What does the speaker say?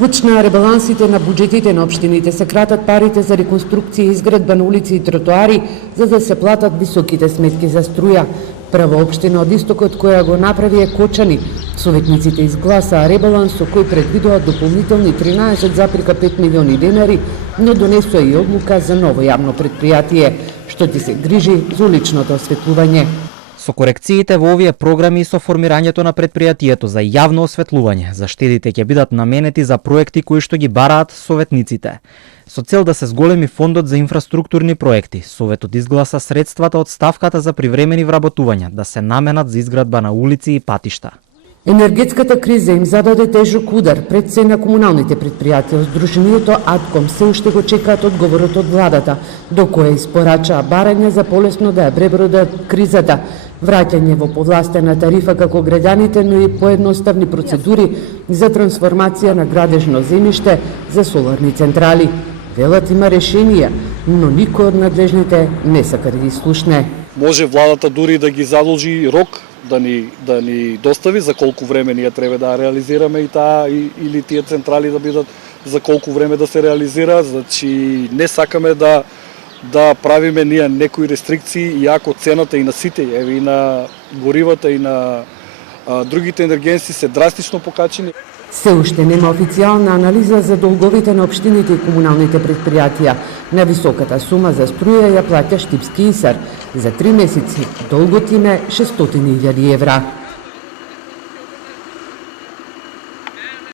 Вуч на ребалансите на буџетите на општините се кратат парите за реконструкција и изградба на улици и тротоари за да се платат високите сметки за струја. Прва општина од истокот која го направи е Кочани. Советниците изгласаа ребаланс со кој предвидуваат дополнителни 13,5 милиони денари, но донесоа и одлука за ново јавно предпријатие, што ќе се грижи за уличното осветлување. Со корекциите во овие програми и со формирањето на предпријатието за јавно осветлување, заштедите ќе бидат наменети за проекти кои што ги бараат советниците. Со цел да се зголеми фондот за инфраструктурни проекти, Советот изгласа средствата од ставката за привремени вработувања да се наменат за изградба на улици и патишта. Енергетската криза им зададе тежок удар пред се на комуналните предпријатија. Здруженијето Атком се уште го чекаат одговорот од владата, до која испорачаа барања за полесно да ја пребродат кризата, враќање во повластена тарифа како граѓаните, но и поедноставни процедури за трансформација на градежно земјиште за соларни централи. Велат има решенија, но никој од надлежните не сака да ги слушне. Може владата дури да ги задолжи рок да ни достави за колку време ние треба да реализираме и таа или тие централи да бидат за колку време да се реализира. Значи не сакаме да правиме ние некои рестрикции, иако цената и на сите, еве и на горивата и на другите енергенси се драстично покачени. Се уште нема официјална анализа за долговите на општините и комуналните предпријатија. На високата сума за струја ја плаќа Штипски Исар. За 3 месеци долгот им е 600.000 евра.